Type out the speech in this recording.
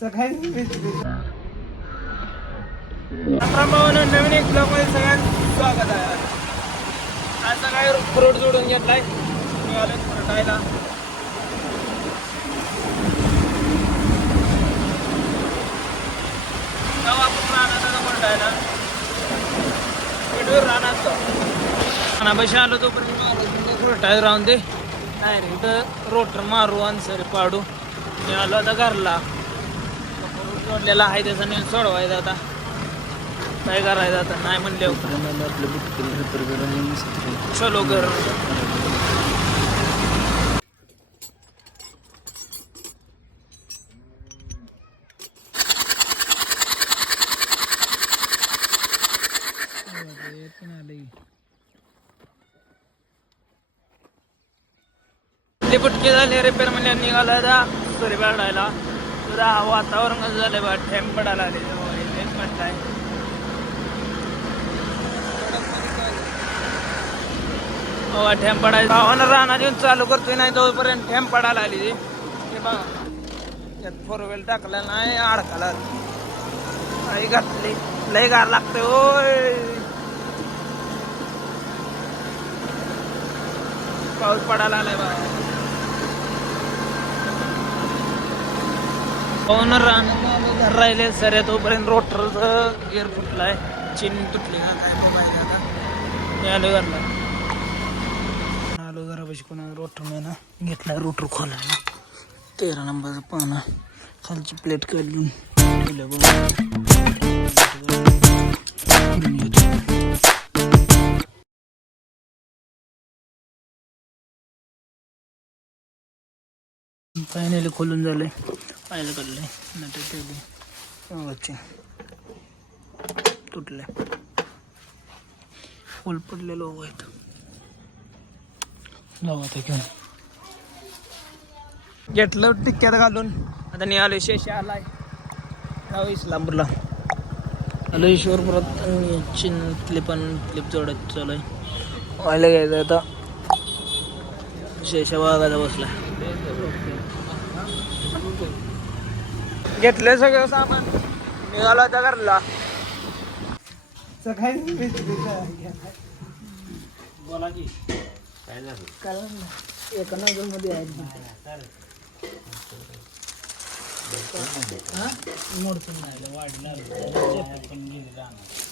नवीन एक ब्लॉग मध्ये सगळ्यांचं स्वागत आहे. आज सकाळी फ्रूट जोडून घेतलाय, निघाले फ्रुटायला. आपण राहणार फ्रुटायला राहणार पैसे आलो तोपर्यंत फ्रुटाय राहून दे नाही रे, इथं रोटर मारू आणि सर पाडू. मी आलो आता घरला, जोडलेला आहे त्याचा नेल सोडवायचा. आता काय करायचं, आता नाही म्हणले चलो घर. पुटके झाले रिपेअर म्हणजे निघाला जा सरी काढायला. जरा वातावरण कसं झालंय बा, ठेम पडायला आले म्हणताय. ठेम पडायचं भावानं राहणार येऊन चालू करतोय, नाही तोपर्यंत ठेम पडायला आली ती. हे बघा त्यात 4 व्हील टाकला नाही, अडकाला काही घातली, लय गार लागतंय. होय पाऊस पडायला आलाय बा. पाहून राहिले सर तोपर्यंत रोटरचं गिअर फुटलाय, चिन तुटली का काय बघायला. आता आलो घरला, आलो घरापाशी कोणा रोटर ना घेतलाय. रोटर खोलायला 13 नंबरचा पाना, खालची प्लेट काढून ठेवल्या बघा. फायनली खोलून झालंय, पाहिलं काढलंय, नट ठेवली, तुटले फुल पडले लोक आहेत. लावत घेऊन घेतलं टिक्क्यात घालून. आता निघालो, शेष आलाय गाव इस्लामपूरला. आलो ईश्वरपुरात चिन क्लिप जोडायचं चालू आहे. व्हायला घ्यायचं आता. शेषा बागाचा बसला, घेतलंय सगळं सामान, निघालो आता घरला. बोला की काय झालं, एका नजरमध्ये आहे मोडचून नाही वाढणार पण गेली राहणार.